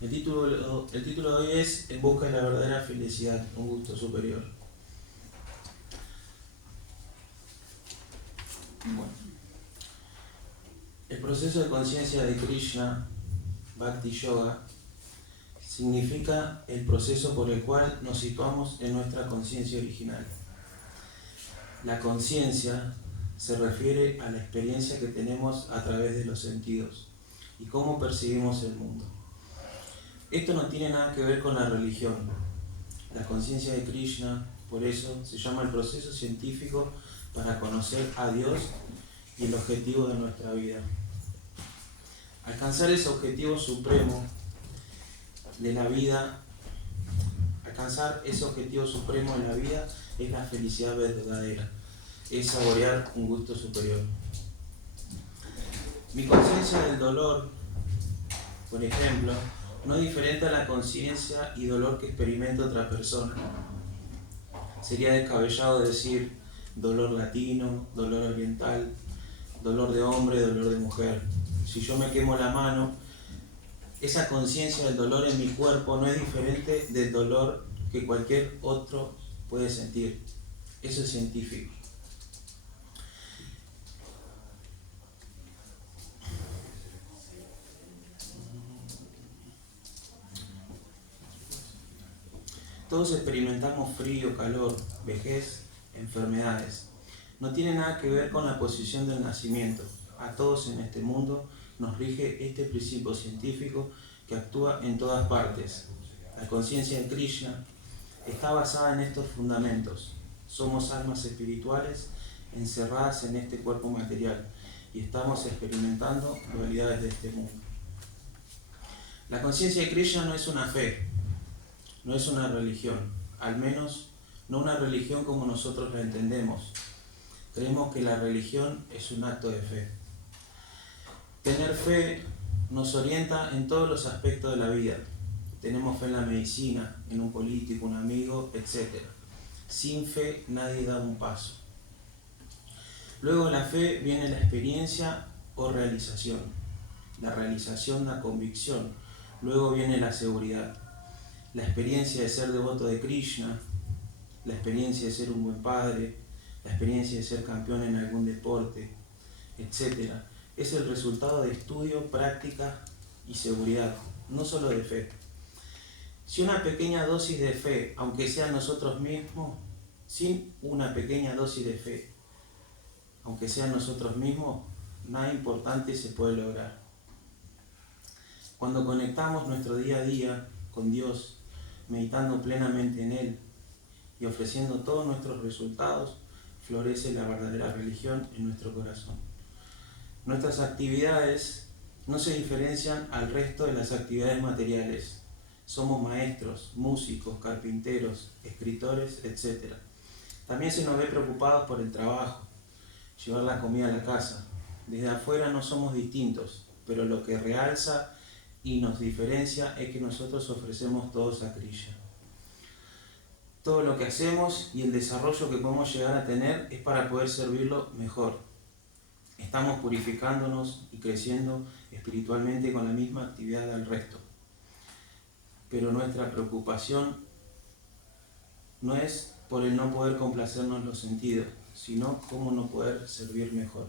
El título de hoy es En busca de la verdadera felicidad, un gusto superior. Bueno, el proceso de conciencia de Krishna, Bhakti Yoga, significa el proceso por el cual nos situamos en nuestra conciencia original. La conciencia se refiere a la experiencia que tenemos a través de los sentidos y cómo percibimos el mundo. Esto no tiene nada que ver con la religión. La conciencia de Krishna, por eso, se llama el proceso científico para conocer a Dios y el objetivo de nuestra vida. Alcanzar ese objetivo supremo de la vida, es la felicidad verdadera, es saborear un gusto superior. Mi conciencia del dolor, por ejemplo, no es diferente a la conciencia y dolor que experimenta otra persona. Sería descabellado decir dolor latino, dolor oriental, dolor de hombre, dolor de mujer. Si yo me quemo la mano, esa conciencia del dolor en mi cuerpo no es diferente del dolor que cualquier otro puede sentir. Eso es científico. Todos experimentamos frío, calor, vejez, enfermedades. No tiene nada que ver con la posición del nacimiento. A todos en este mundo nos rige este principio científico que actúa en todas partes. La conciencia de Krishna está basada en estos fundamentos. Somos almas espirituales encerradas en este cuerpo material y estamos experimentando realidades de este mundo. La conciencia de Krishna no es una fe, no es una religión, al menos no una religión como nosotros la entendemos. Creemos que la religión es un acto de fe. Tener fe nos orienta en todos los aspectos de la vida. Tenemos fe en la medicina, en un político, un amigo, etc. Sin fe nadie da un paso. Luego de la fe viene la experiencia o realización. La realización da convicción. Luego viene la seguridad. La experiencia de ser devoto de Krishna, la experiencia de ser un buen padre, la experiencia de ser campeón en algún deporte, etc. Es el resultado de estudio, práctica y seguridad, no solo de fe. Si una pequeña dosis de fe, aunque sea nosotros mismos, sin una pequeña dosis de fe, aunque sea nosotros mismos, nada importante se puede lograr. Cuando conectamos nuestro día a día con Dios, meditando plenamente en Él y ofreciendo todos nuestros resultados, florece la verdadera religión en nuestro corazón. Nuestras actividades no se diferencian al resto de las actividades materiales. Somos maestros, músicos, carpinteros, escritores, etc. También se nos ve preocupados por el trabajo, llevar la comida a la casa. Desde afuera no somos distintos, pero lo que realza y nos diferencia es que nosotros ofrecemos todos a Krishna. Todo lo que hacemos y el desarrollo que podemos llegar a tener es para poder servirlo mejor. Estamos purificándonos y creciendo espiritualmente con la misma actividad del resto. Pero nuestra preocupación no es por el no poder complacernos los sentidos, sino cómo no poder servir mejor.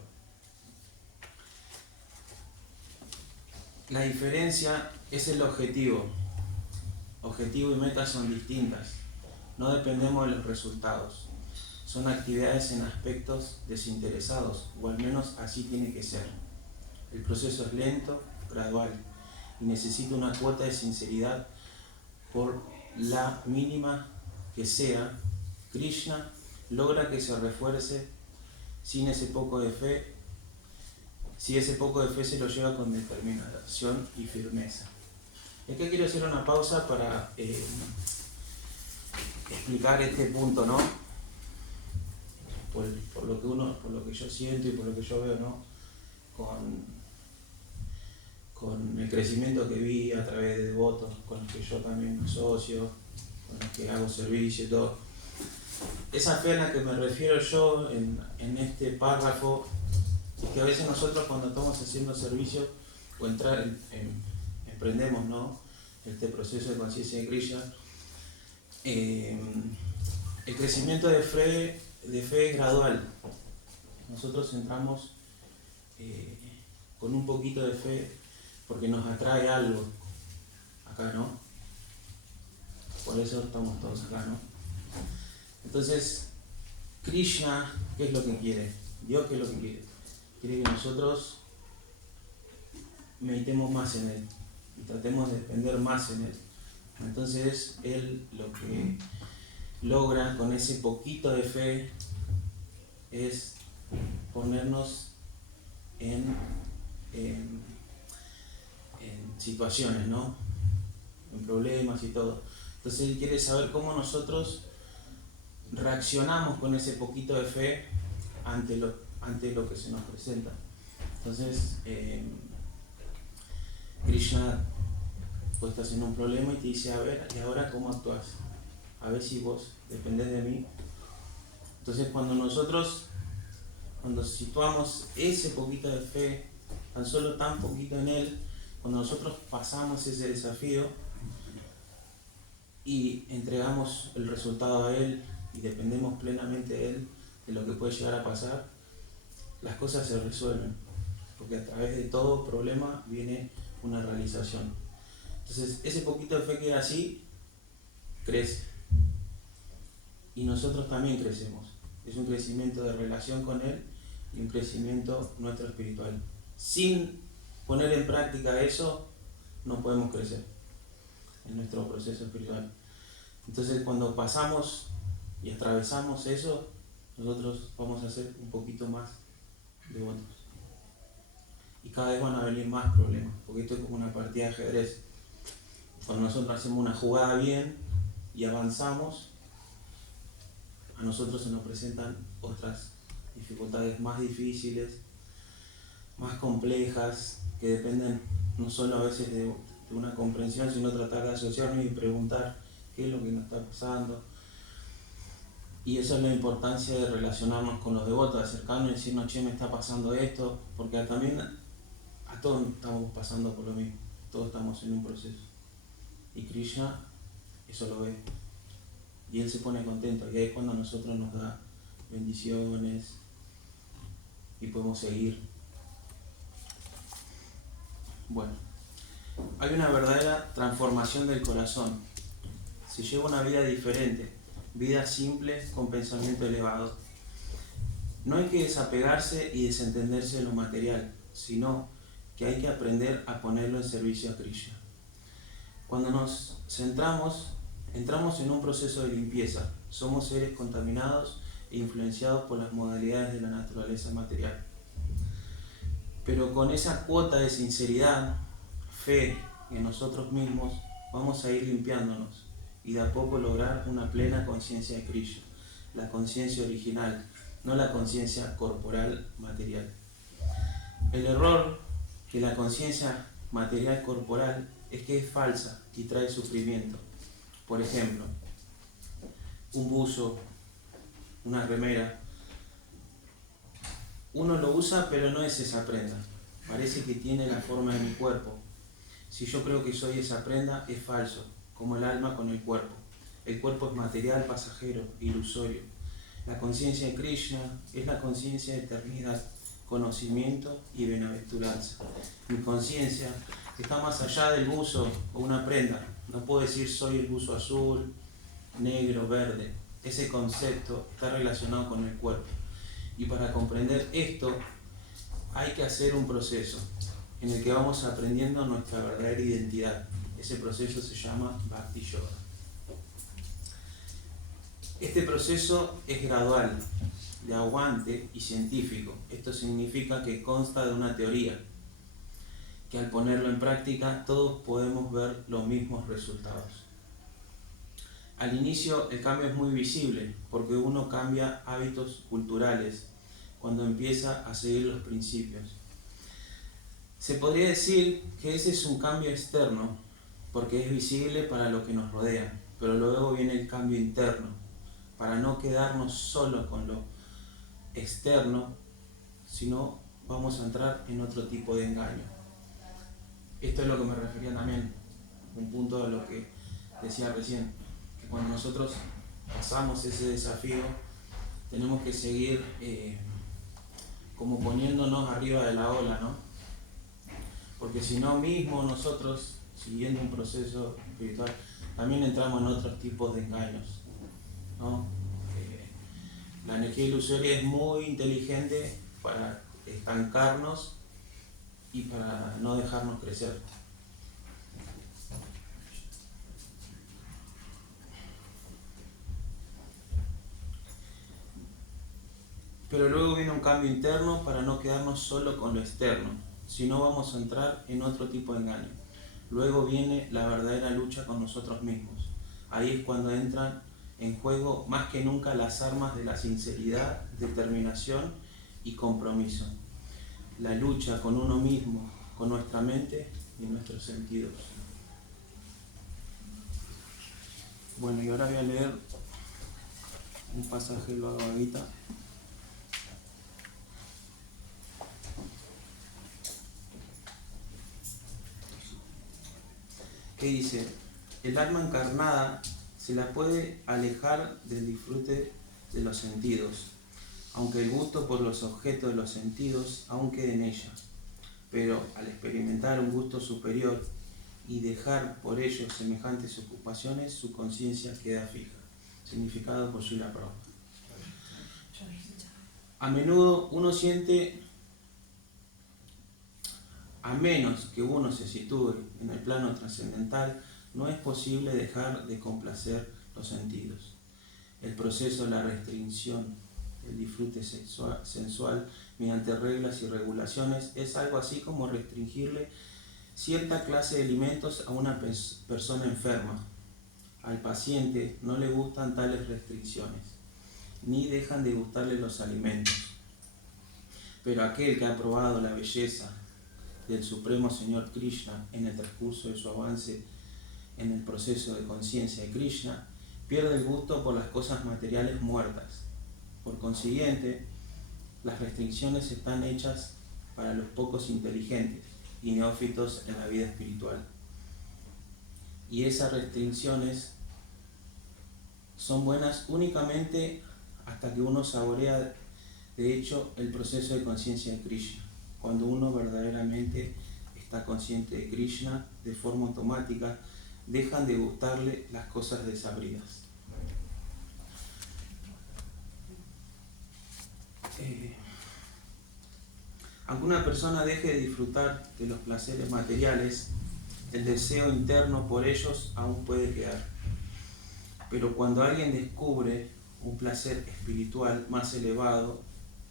La diferencia es el objetivo. Objetivo y meta son distintas. No dependemos de los resultados. Son actividades en aspectos desinteresados, o al menos así tiene que ser. El proceso es lento, gradual, y necesita una cuota de sinceridad, por la mínima que sea. Krishna logra que se refuerce sin ese poco de fe, si ese poco de fe se lo lleva con determinación y firmeza. Es que quiero hacer una pausa para explicar este punto, ¿no? Por lo que yo siento y por lo que yo veo, ¿no? Con el crecimiento que vi a través de devotos, con los que yo también me asocio, con los que hago servicio y todo. Esa fe a la que me refiero yo en este párrafo, es que a veces nosotros cuando estamos haciendo servicio o emprendemos, ¿no? este proceso de conciencia de Krishna, el crecimiento de fe es gradual. Nosotros entramos con un poquito de fe porque nos atrae algo acá, ¿no? Por eso estamos todos acá, ¿no? Entonces, Krishna, ¿qué es lo que quiere? Dios, ¿qué es lo que quiere? Quiere que nosotros meditemos más en Él y tratemos de depender más en Él. Entonces, Él lo que logra con ese poquito de fe es ponernos en situaciones, ¿no? En problemas y todo. Entonces Él quiere saber cómo nosotros reaccionamos con ese poquito de fe ante lo que se nos presenta. Entonces, Krishna, vos estás en un problema y te dice, a ver, ¿y ahora cómo actúas? A ver si vos dependés de mí. Entonces cuando situamos ese poquito de fe, tan solo tan poquito en Él, cuando nosotros pasamos ese desafío y entregamos el resultado a Él y dependemos plenamente de Él, de lo que puede llegar a pasar, las cosas se resuelven, porque a través de todo problema viene una realización. Entonces ese poquito de fe que es así, crece. Y nosotros también crecemos. Es un crecimiento de relación con Él y un crecimiento nuestro espiritual. Sin poner en práctica eso, no podemos crecer en nuestro proceso espiritual. Entonces, cuando pasamos y atravesamos eso, nosotros vamos a ser un poquito más devotos. Y cada vez van a venir más problemas, porque esto es como una partida de ajedrez. Cuando nosotros hacemos una jugada bien y avanzamos, a nosotros se nos presentan otras dificultades más difíciles, más complejas, que dependen no solo a veces de una comprensión, sino tratar de asociarnos y preguntar qué es lo que nos está pasando. Y eso es la importancia de relacionarnos con los devotos, de acercarnos y decirnos, che, me está pasando esto, porque también a todos estamos pasando por lo mismo, todos estamos en un proceso. Y Krishna eso lo ve. Y Él se pone contento, y ahí es cuando a nosotros nos da bendiciones y podemos seguir. Bueno, hay una verdadera transformación del corazón. Se lleva una vida diferente, vida simple con pensamiento elevado. No hay que desapegarse y desentenderse de lo material, sino que hay que aprender a ponerlo en servicio a Krishna. Cuando nos centramos, entramos en un proceso de limpieza. Somos seres contaminados e influenciados por las modalidades de la naturaleza material. Pero con esa cuota de sinceridad, fe en nosotros mismos, vamos a ir limpiándonos y de a poco lograr una plena conciencia de Krishna, la conciencia original, no la conciencia corporal material. El error de la conciencia material corporal es que es falsa y trae sufrimiento. Por ejemplo, un buzo, una remera, uno lo usa pero no es esa prenda, parece que tiene la forma de mi cuerpo. Si yo creo que soy esa prenda, es falso, como el alma con el cuerpo. El cuerpo es material, pasajero, ilusorio. La conciencia de Krishna es la conciencia de eternidad, conocimiento y bienaventuranza. Mi conciencia está más allá del buzo o una prenda. No puedo decir soy el buzo azul, negro, verde. Ese concepto está relacionado con el cuerpo. Y para comprender esto hay que hacer un proceso en el que vamos aprendiendo nuestra verdadera identidad. Ese proceso se llama Bhakti Yoga. Este proceso es gradual, de aguante y científico. Esto significa que consta de una teoría, que al ponerlo en práctica todos podemos ver los mismos resultados. Al inicio el cambio es muy visible, porque uno cambia hábitos culturales cuando empieza a seguir los principios. Se podría decir que ese es un cambio externo, porque es visible para lo que nos rodea, pero luego viene el cambio interno, para no quedarnos solo con lo externo, sino vamos a entrar en otro tipo de engaño. Esto es lo que me refería también un punto a lo que decía recién, que cuando nosotros pasamos ese desafío, tenemos que seguir como poniéndonos arriba de la ola, ¿no? Porque si no mismo nosotros, siguiendo un proceso espiritual, también entramos en otros tipos de engaños, ¿no? La energía ilusoria es muy inteligente para estancarnos y para no dejarnos crecer. Pero luego viene un cambio interno para no quedarnos solo con lo externo, sino vamos a entrar en otro tipo de engaño. Luego viene la verdadera lucha con nosotros mismos. Ahí es cuando entran en juego más que nunca las armas de la sinceridad, determinación y compromiso. La lucha con uno mismo, con nuestra mente y nuestros sentidos. Bueno, y ahora voy a leer un pasaje de la Bhagavad Gita. Que dice: el alma encarnada se la puede alejar del disfrute de los sentidos, aunque el gusto por los objetos de los sentidos aún quede en ella. Pero al experimentar un gusto superior y dejar por ello semejantes ocupaciones, su conciencia queda fija. Significado por Srila Prabhupada. A menudo uno siente, a menos que uno se sitúe en el plano trascendental, no es posible dejar de complacer los sentidos. El proceso de la restricción del disfrute sensual mediante reglas y regulaciones es algo así como restringirle cierta clase de alimentos a una persona enferma. Al paciente no le gustan tales restricciones, ni dejan de gustarle los alimentos. Pero aquel que ha probado la belleza del Supremo Señor Krishna en el transcurso de su avance en el proceso de conciencia de Krishna, pierde el gusto por las cosas materiales muertas. Por consiguiente, las restricciones están hechas para los pocos inteligentes y neófitos en la vida espiritual. Y esas restricciones son buenas únicamente hasta que uno saborea, de hecho, el proceso de conciencia de Krishna. Cuando uno verdaderamente está consciente de Krishna, de forma automática, dejan de gustarle las cosas desabridas. Aunque una persona deje de disfrutar de los placeres materiales, el deseo interno por ellos aún puede quedar. Pero cuando alguien descubre un placer espiritual más elevado,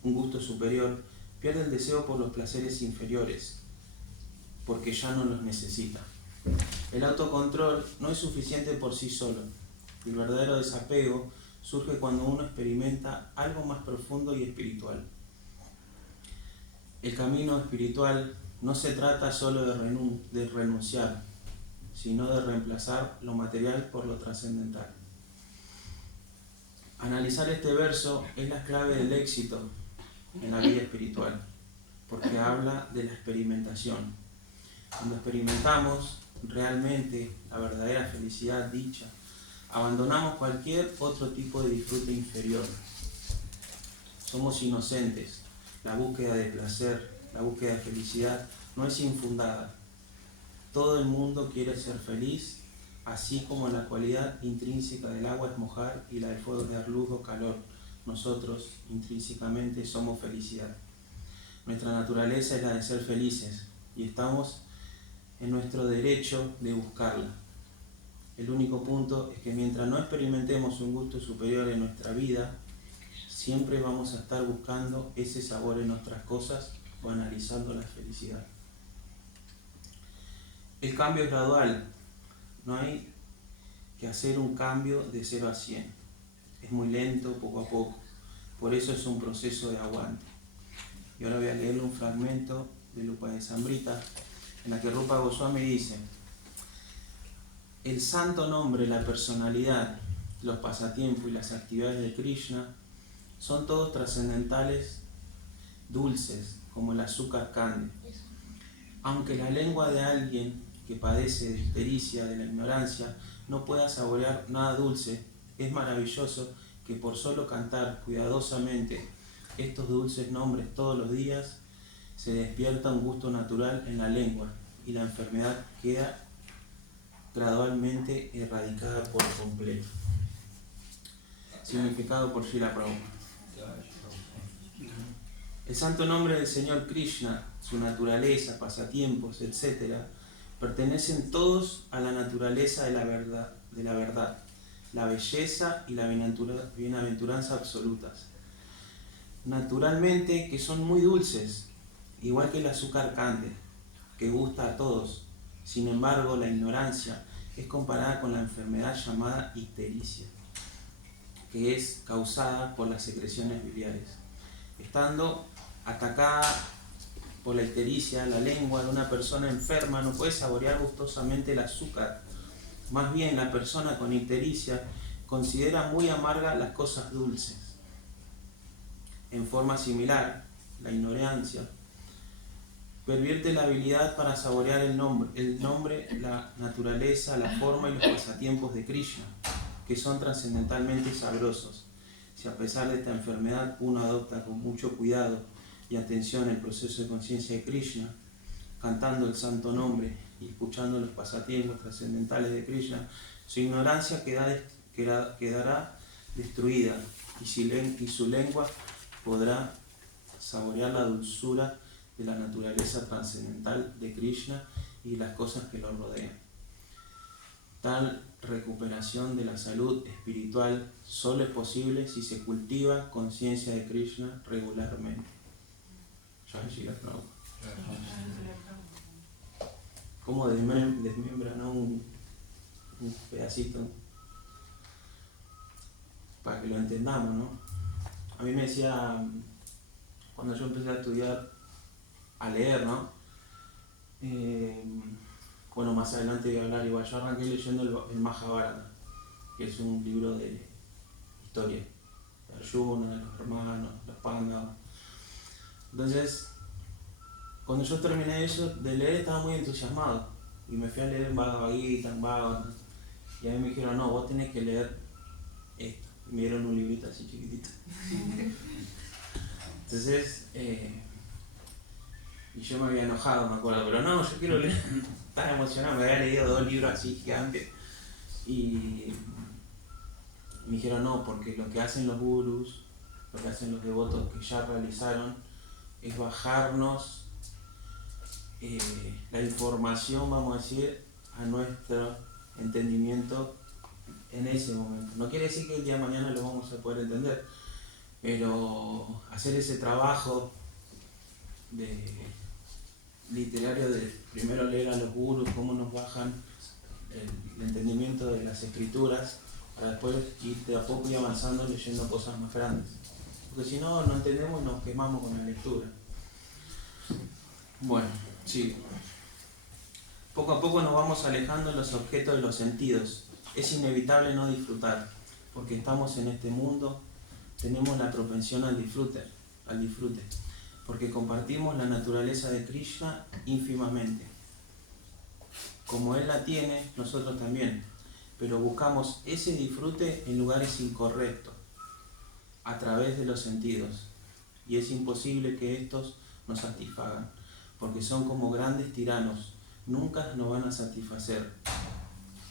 un gusto superior, pierde el deseo por los placeres inferiores, porque ya no los necesita. El autocontrol no es suficiente por sí solo. El verdadero desapego surge cuando uno experimenta algo más profundo y espiritual. El camino espiritual no se trata solo de renunciar, sino de reemplazar lo material por lo trascendental. Analizar este verso es la clave del éxito en la vida espiritual, porque habla de la experimentación. Cuando experimentamos realmente la verdadera felicidad, dicha, abandonamos cualquier otro tipo de disfrute inferior. Somos inocentes. La búsqueda de placer, la búsqueda de felicidad no es infundada. Todo el mundo quiere ser feliz, así como la cualidad intrínseca del agua es mojar y la del fuego es dar luz o calor. Nosotros, intrínsecamente, somos felicidad. Nuestra naturaleza es la de ser felices y estamos en nuestro derecho de buscarla. El único punto es que mientras no experimentemos un gusto superior en nuestra vida, siempre vamos a estar buscando ese sabor en nuestras cosas o analizando la felicidad. El cambio es gradual. No hay que hacer un cambio de 0 a 100. Es muy lento, poco a poco. Por eso es un proceso de aguante. Y ahora voy a leerle un fragmento de Upadesamrita, en la que Rupa Goswami dice: el santo nombre, la personalidad, los pasatiempos y las actividades de Krishna son todos trascendentales, dulces, como el azúcar candy. Aunque la lengua de alguien que padece de ictericia, de la ignorancia, no pueda saborear nada dulce, es maravilloso que por solo cantar cuidadosamente estos dulces nombres todos los días, se despierta un gusto natural en la lengua y la enfermedad queda gradualmente erradicada por completo. Significado por Srila Prabhupada. El santo nombre del Señor Krishna, su naturaleza, pasatiempos, etc., pertenecen todos a la naturaleza de la verdad, la belleza y la bienaventuranza absolutas. Naturalmente que son muy dulces, igual que el azúcar cande, que gusta a todos. Sin embargo, la ignorancia es comparada con la enfermedad llamada ictericia, que es causada por las secreciones biliares. Estando atacada por la ictericia, la lengua de una persona enferma no puede saborear gustosamente el azúcar. Más bien, la persona con ictericia considera muy amargas las cosas dulces. En forma similar, la ignorancia pervierte la habilidad para saborear el nombre, la naturaleza, la forma y los pasatiempos de Krishna, que son trascendentalmente sabrosos. Si a pesar de esta enfermedad uno adopta con mucho cuidado y atención el proceso de conciencia de Krishna, cantando el santo nombre y escuchando los pasatiempos trascendentales de Krishna, su ignorancia quedará destruida y su lengua podrá saborear la dulzura de la naturaleza trascendental de Krishna y las cosas que lo rodean. Tal recuperación de la salud espiritual solo es posible si se cultiva conciencia de Krishna regularmente. ¿Cómo desmembran un pedacito? Para que lo entendamos, ¿no? A mí me decía, cuando yo empecé a estudiar, a leer, ¿no? Bueno, más adelante voy a hablar igual. Yo arranqué leyendo el Mahabharata, que es un libro de historia, de Arjuna, de los hermanos, los Pándavas. Entonces, cuando yo terminé eso de leer, estaba muy entusiasmado. Y me fui a leer Bhagavad Gita, Bhagavatam. Y a mí me dijeron, no, vos tenés que leer esto. Y me dieron un librito así chiquitito. Entonces, y yo me había enojado, me acuerdo, pero no, yo quiero leer. Tan emocionado, me había leído 2 libros así gigantes. Y me dijeron, no, porque lo que hacen los gurus, lo que hacen los devotos que ya realizaron, es bajarnos la información, vamos a decir, a nuestro entendimiento en ese momento. No quiere decir que el día de mañana lo vamos a poder entender, pero hacer ese trabajo literario de primero leer a los gurus, cómo nos bajan el entendimiento de las escrituras, para después ir de a poco y avanzando leyendo cosas más grandes. Porque si no, no entendemos y nos quemamos con la lectura. Bueno, sí. Poco a poco nos vamos alejando de los objetos de los sentidos. Es inevitable no disfrutar, porque estamos en este mundo, tenemos la propensión al disfrute, porque compartimos la naturaleza de Krishna ínfimamente. Como Él la tiene, nosotros también, pero buscamos ese disfrute en lugares incorrectos, a través de los sentidos, y es imposible que estos nos satisfagan, porque son como grandes tiranos, nunca nos van a satisfacer.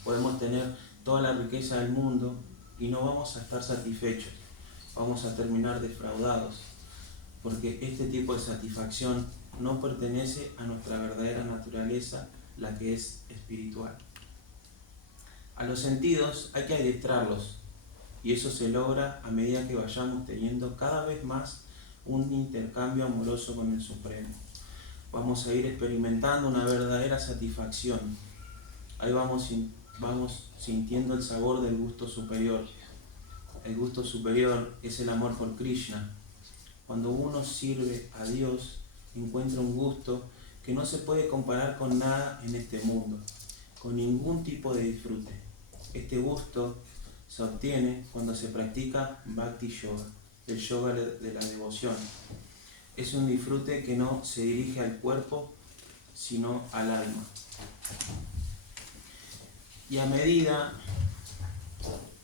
Podemos tener toda la riqueza del mundo y no vamos a estar satisfechos, vamos a terminar defraudados, porque este tipo de satisfacción no pertenece a nuestra verdadera naturaleza, la que es espiritual. A los sentidos hay que adiestrarlos, y eso se logra a medida que vayamos teniendo cada vez más un intercambio amoroso con el Supremo. Vamos a ir experimentando una verdadera satisfacción. Ahí vamos sintiendo el sabor del gusto superior. El gusto superior es el amor por Krishna. Cuando uno sirve a Dios, encuentra un gusto que no se puede comparar con nada en este mundo, con ningún tipo de disfrute. Este gusto se obtiene cuando se practica Bhakti Yoga, el yoga de la devoción. Es un disfrute que no se dirige al cuerpo, sino al alma. Y a medida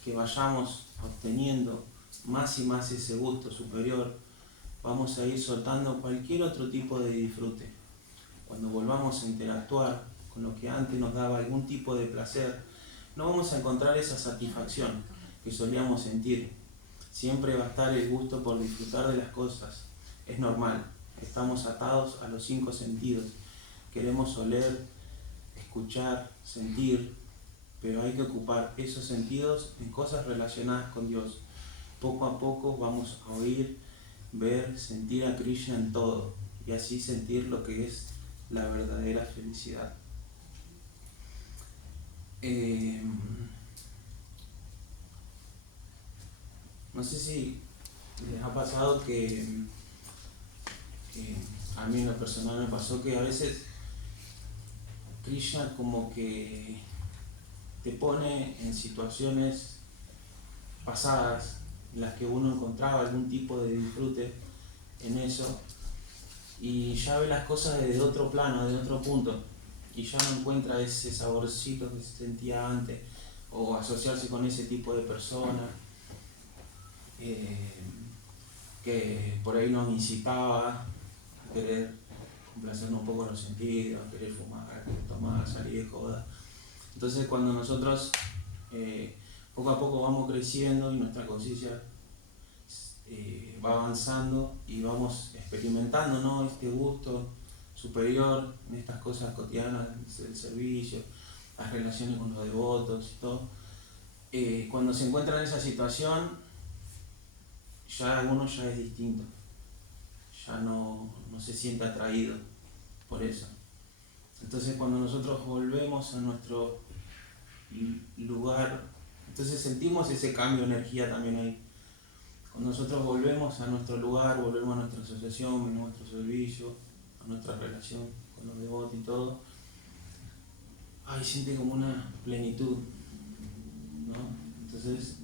que vayamos obteniendo más y más ese gusto superior, vamos a ir soltando cualquier otro tipo de disfrute. Cuando volvamos a interactuar con lo que antes nos daba algún tipo de placer, no vamos a encontrar esa satisfacción que solíamos sentir. Siempre va a estar el gusto por disfrutar de las cosas. Es normal, estamos atados a los 5 sentidos. Queremos oler, escuchar, sentir, pero hay que ocupar esos sentidos en cosas relacionadas con Dios. Poco a poco vamos a oír, ver, sentir a Krishna en todo, y así sentir lo que es la verdadera felicidad. No sé si les ha pasado que a mí en lo personal me pasó que a veces Krishna como que te pone en situaciones pasadas en las que uno encontraba algún tipo de disfrute en eso, y ya ve las cosas desde otro plano, desde otro punto, y ya no encuentra ese saborcito que se sentía antes, o asociarse con ese tipo de personas que por ahí nos incitaba a querer complacernos un poco los sentidos, a querer fumar, a querer tomar, salir de joda. Entonces cuando nosotros poco a poco vamos creciendo y nuestra conciencia va avanzando y vamos experimentando, ¿no?, este gusto superior en estas cosas cotidianas, el servicio, las relaciones con los devotos y todo. Cuando se encuentra en esa situación, ya uno ya es distinto, ya no se siente atraído por eso. Entonces cuando nosotros volvemos a nuestro lugar, entonces sentimos ese cambio de energía también ahí. Cuando nosotros volvemos a nuestro lugar, volvemos a nuestra asociación, a nuestro servicio, a nuestra relación con los devotos y todo, ahí siente como una plenitud, ¿no? Entonces,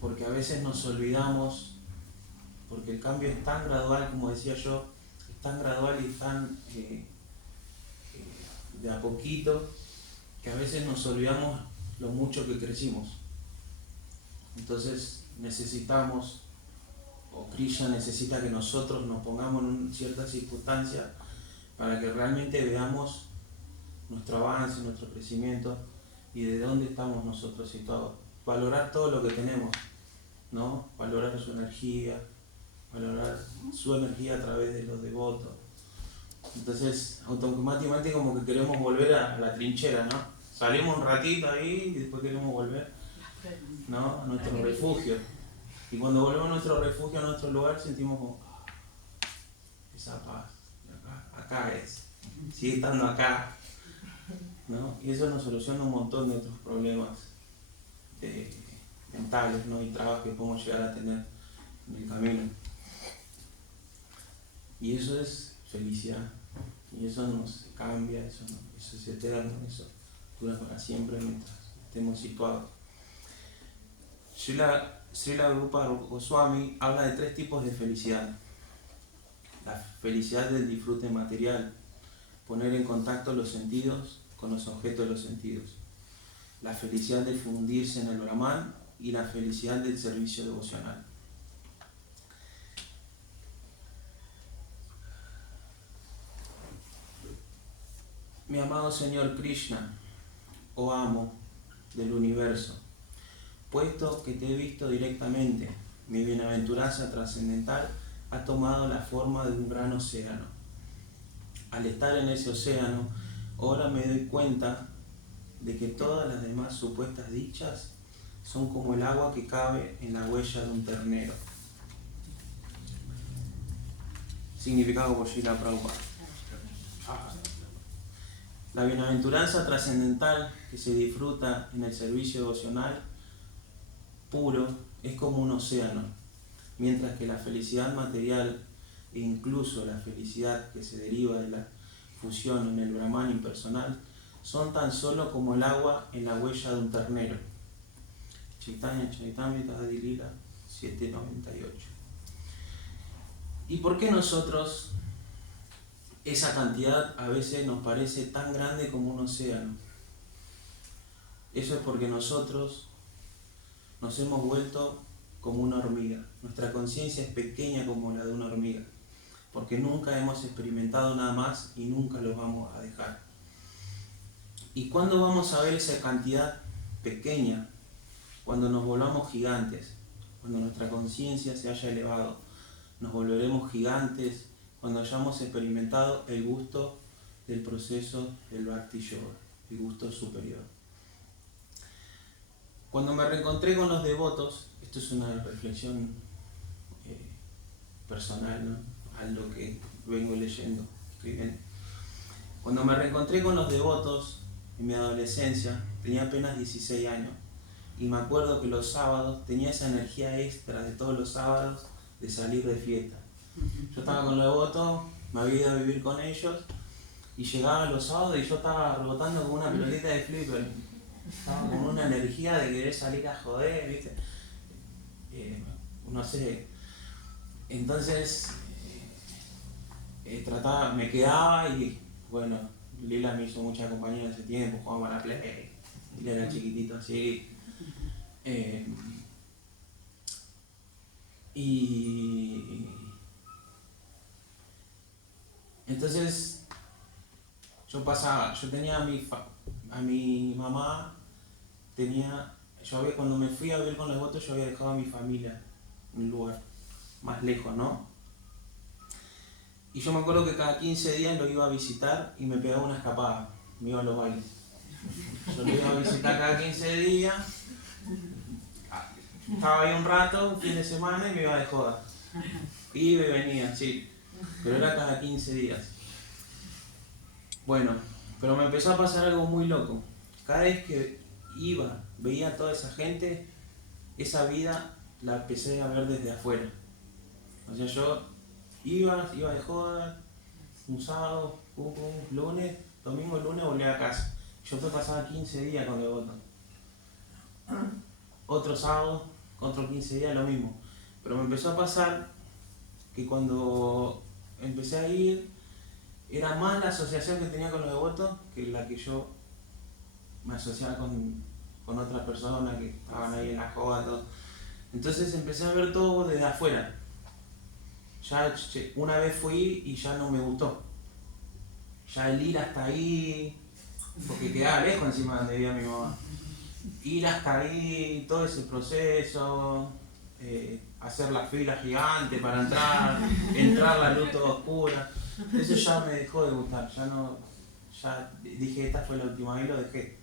porque a veces nos olvidamos, porque el cambio es tan gradual, como decía yo, es tan gradual y tan de a poquito, que a veces nos olvidamos lo mucho que crecimos. Entonces necesitamos, o Krishna necesita que nosotros nos pongamos en ciertas circunstancias para que realmente veamos nuestro avance, nuestro crecimiento y de dónde estamos nosotros situados. Valorar todo lo que tenemos, ¿no? Valorar su energía a través de los devotos. Entonces, automáticamente como que queremos volver a la trinchera, ¿no? Salimos un ratito ahí y después queremos volver, ¿no?, a nuestro refugio. Y cuando volvemos a nuestro refugio, a nuestro lugar, sentimos como esa paz. Acá es. Sigue estando acá, ¿no? Y eso nos soluciona un montón de otros problemas mentales, ¿no?, y trabas que podemos llegar a tener en el camino. Y eso es felicidad. Y eso nos cambia, eso es eterno, eso dura para siempre mientras estemos situados. Srila Rupa Goswami habla de 3 tipos de felicidad. La felicidad del disfrute material, poner en contacto los sentidos con los objetos de los sentidos. La felicidad de fundirse en el Brahman y la felicidad del servicio devocional. Mi amado Señor Krishna, oh amo del universo, puesto que te he visto directamente, mi bienaventuranza trascendental ha tomado la forma de un gran océano. Al estar en ese océano, ahora me doy cuenta de que todas las demás supuestas dichas son como el agua que cabe en la huella de un ternero. Significado por Srila Prabhupada. La bienaventuranza trascendental que se disfruta en el servicio devocional puro es como un océano, mientras que la felicidad material e incluso la felicidad que se deriva de la fusión en el Brahman impersonal son tan solo como el agua en la huella de un ternero. Chaitanya Charitamrita Adilila 798. ¿Y por qué nosotros esa cantidad a veces nos parece tan grande como un océano. Eso es porque nosotros nos hemos vuelto como una hormiga. Nuestra conciencia es pequeña como la de una hormiga, porque nunca hemos experimentado nada más y nunca lo vamos a dejar. ¿Y cuándo vamos a ver esa cantidad pequeña? Cuando nos volvamos gigantes, cuando nuestra conciencia se haya elevado. Nos volveremos gigantes cuando hayamos experimentado el gusto del proceso del Bhakti Yoga, el gusto superior. Cuando me reencontré con los devotos, esto es una reflexión personal, ¿no? A lo que vengo leyendo, escribiendo. Cuando me reencontré con los devotos en mi adolescencia, tenía apenas 16 años, y me acuerdo que los sábados tenía esa energía extra de todos los sábados de salir de fiesta. Yo estaba con los devotos, me había ido a vivir con ellos, y llegaban los sábados y yo estaba rebotando como una pelotita de flipper. Estaba con una energía de querer salir a joder, ¿viste? No sé. Entonces, me quedaba y, bueno, Lila me hizo mucha compañía en ese tiempo, jugábamos a la Play, Lila era chiquitito así. Y entonces yo tenía a mi mamá, cuando me fui a vivir con los devotos, yo había dejado a mi familia en un lugar más lejos, ¿no? Y yo me acuerdo que cada 15 días lo iba a visitar y me pegaba una escapada, me iba a los bailes. Yo lo iba a visitar cada 15 días, estaba ahí un rato, un fin de semana, y me iba de joda. Iba y venía, sí, pero era cada 15 días. Bueno, pero me empezó a pasar algo muy loco. Cada vez que veía a toda esa gente, esa vida la empecé a ver desde afuera. O sea, yo iba de joda, un sábado, lunes, domingo, lunes volvía a casa. Yo me pasaba 15 días con devotos. Otro sábado, otros 15 días, lo mismo. Pero me empezó a pasar que cuando empecé a ir, era más la asociación que tenía con los devotos que la que yo me asociaba con otras personas que estaban ahí en la joda, todo. Entonces empecé a ver todo desde afuera. Ya una vez fui y ya no me gustó. Ya el ir hasta ahí, porque quedaba lejos encima de donde vivía mi mamá. Ir hasta ahí, todo ese proceso, hacer la fila gigante para entrar la luz toda oscura, eso ya me dejó de gustar, ya dije, esta fue la última vez y lo dejé.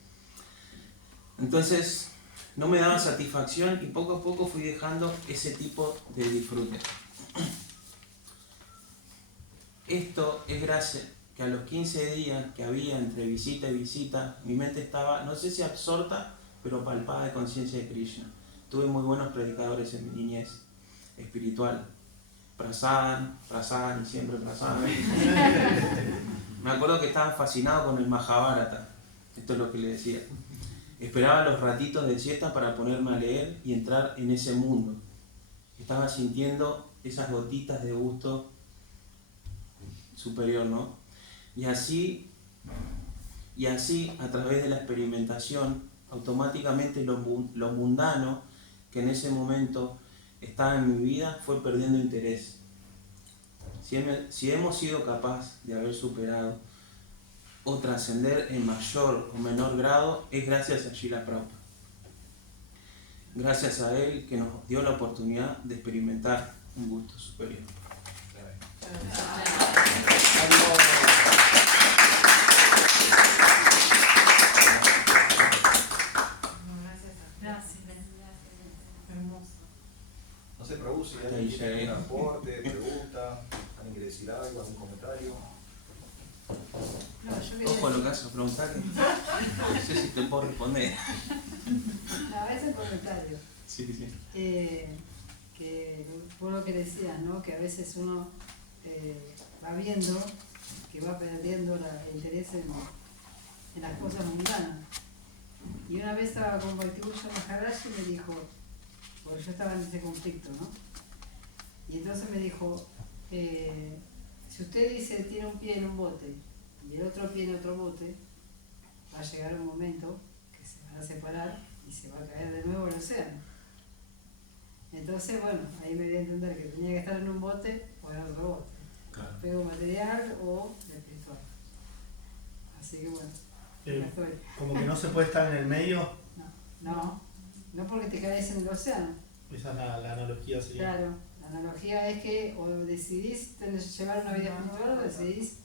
Entonces no me daba satisfacción y poco a poco fui dejando ese tipo de disfrute. Esto es gracias que a los 15 días que había entre visita y visita, mi mente estaba, no sé si absorta, pero palpada de conciencia de Krishna. Tuve muy buenos predicadores en mi niñez espiritual. Prasadan y siempre Prasadan. Me acuerdo que estaba fascinado con el Mahabharata. Esto es lo que le decía. Esperaba los ratitos de siesta para ponerme a leer y entrar en ese mundo. Estaba sintiendo esas gotitas de gusto superior, ¿no? Y así, a través de la experimentación, automáticamente lo mundano que en ese momento estaba en mi vida fue perdiendo interés. Si hemos sido capaces de haber superado o trascender en mayor o menor grado, es gracias a Srila Prabhupada. Gracias a él que nos dio la oportunidad de experimentar un gusto superior. No sé, Prabhu, si alguien tiene algún aporte, pregunta, alguien quiere decir algo, algún comentario. No, Ojo lo que haces, preguntar que no sé si te puedo responder. No, es el comentario. Sí. Que por lo que decías, ¿no? Que a veces uno va viendo que va perdiendo el interés en las cosas mundanas. Y una vez estaba con Bhakti-Vishnu Maharaj y me dijo, porque yo estaba en ese conflicto, ¿no? Y entonces me dijo, Si usted dice tiene un pie en un bote y el otro pie en otro bote, va a llegar un momento que se van a separar y se va a caer de nuevo el océano. Entonces, bueno, ahí me di a entender que tenía que estar en un bote o en otro bote. Claro. Pego material o espiritual. Así que bueno, ya estoy. Como que no se puede estar en el medio. No porque te caes en el océano. Esa es la analogía, sería. Claro, la analogía es que o decidís llevar una vida espiritual o decidís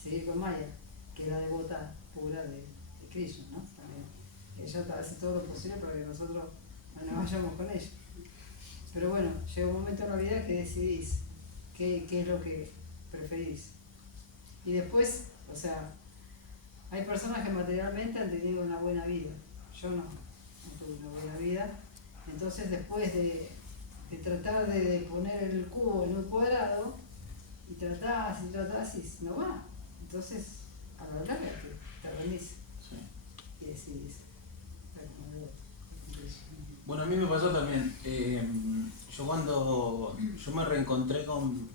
seguir con Maya, que es la devota pura de Krishna, ¿no? También. Ella hace todo lo posible para que nosotros no nos vayamos con ella. Pero bueno, llega un momento en la vida que decidís qué es lo que preferís. Y después, o sea, hay personas que materialmente han tenido una buena vida. Yo no tuve una buena vida. Entonces después de tratar de poner el cubo en un cuadrado, y tratás y no va. Entonces, a la larga te rendís. Sí. Y decidís. Bueno, a mí me pasó también. Yo me reencontré con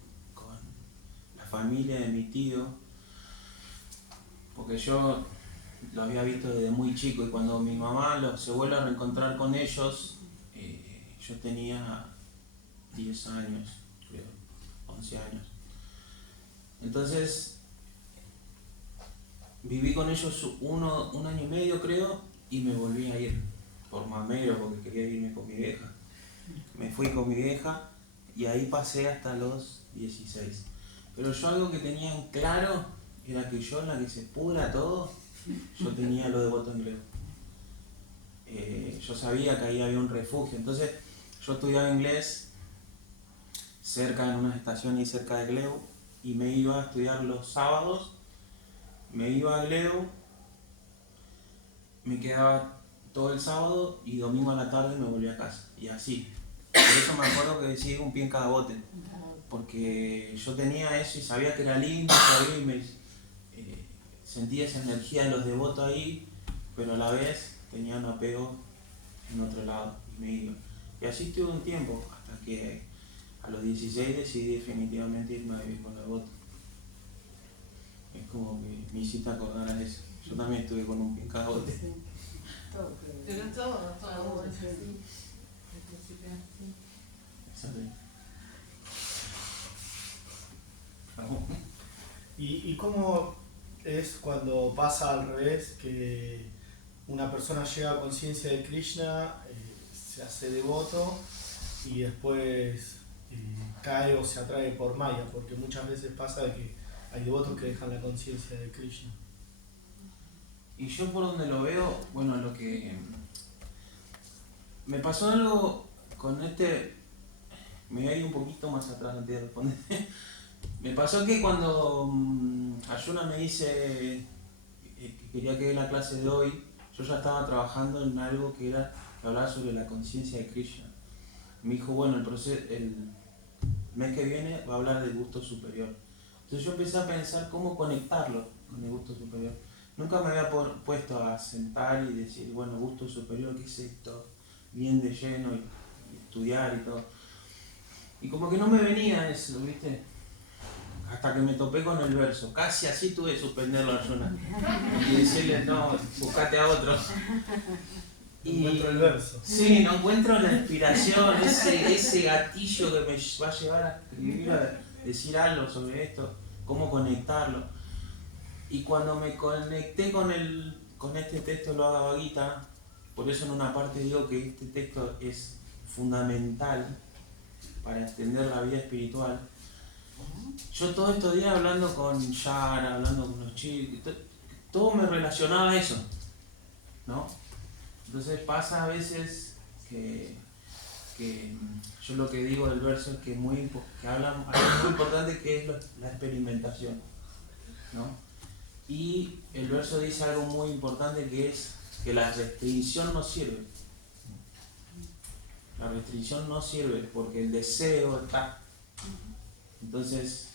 la familia de mi tío, porque yo lo había visto desde muy chico y cuando mi mamá se vuelve a reencontrar con ellos, yo tenía 10 años, creo, 11 años. Entonces, viví con ellos un año y medio, creo, y me volví a ir por mamero porque quería irme con mi vieja. Me fui con mi vieja y ahí pasé hasta los 16. Pero yo algo que tenía en claro era que yo en la que se pudra todo, yo tenía lo de voto en Gleu. Yo sabía que ahí había un refugio, entonces yo estudiaba inglés cerca, en una estación y cerca de Gleu, y me iba a estudiar los sábados, me iba a Gleu, me quedaba todo el sábado y domingo a la tarde me volví a casa, y así. Por eso me acuerdo que decidí un pie en cada bote, porque yo tenía eso y sabía que era lindo, sabía y me sentía esa energía de los devotos ahí, pero a la vez tenía un apego en otro lado y me iba. Y así estuve un tiempo, hasta que a los 16 decidí definitivamente irme a vivir con los devotos. Es como que me hiciste acordar a eso. Yo también estuve con un pie en cada bote. Sí, todo creo. Pero todo Sí. al principio, sí. Exacto. ¿Y cómo es cuando pasa al revés, que una persona llega a conciencia de Krishna, se hace devoto y después cae o se atrae por Maya? Porque muchas veces pasa de que hay devotos que dejan la conciencia de Krishna. Y yo por donde lo veo, bueno, lo que me pasó algo con me voy a ir un poquito más atrás antes de responder. Me pasó que cuando Ayuna me dice que quería que dé la clase de hoy, yo ya estaba trabajando en algo que hablaba sobre la conciencia de Krishna. Me dijo, bueno, el mes que viene va a hablar del gusto superior. Entonces yo empecé a pensar cómo conectarlo con el gusto superior. Nunca me había puesto a sentar y decir, bueno, gusto superior, ¿qué es esto? Bien de lleno y estudiar y todo. Y como que no me venía eso, ¿viste? Hasta que me topé con el verso. Casi así tuve que suspenderlo a Arjuna. Y decirle, no, buscate a otro. No encuentro el verso. Sí, no encuentro la inspiración, ese gatillo que me va a llevar a escribir, a decir algo sobre esto, cómo conectarlo. Y cuando me conecté con este texto de la Bhagavad Gita, por eso en una parte digo que este texto es fundamental para entender la vida espiritual. Yo todos estos días hablando con Yara, hablando con los chicos, todo me relacionaba a eso, ¿no? Entonces pasa a veces que yo lo que digo del verso es que habla algo muy importante, que es la experimentación, ¿no? Y el verso dice algo muy importante, que es que la restricción no sirve. La restricción no sirve porque el deseo está. Entonces,